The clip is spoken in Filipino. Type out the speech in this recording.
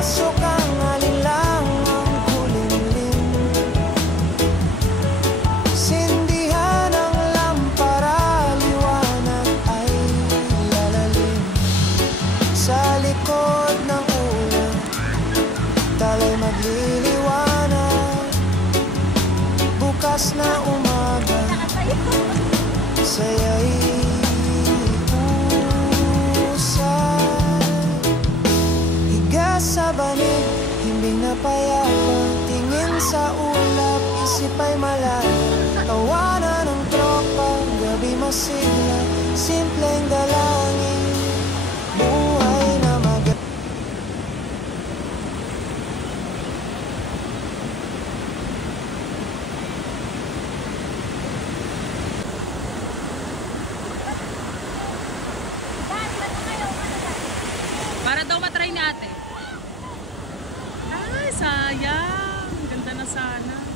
pumasok ang alinlangang kulimlim. Sindihan ang lampara, liwanag ay lalalim. Sa likod ng ulan, talay magliliwanag. Bukas na umaga, saya'y sa banig, himbing na payapa, tingin sa ulap, isip ay malalim. Tawanan ng tropa, gabi masigla, simpleng dalangin, buhay na para daw matry ni ate. Ay, sayang. Ganda na sana.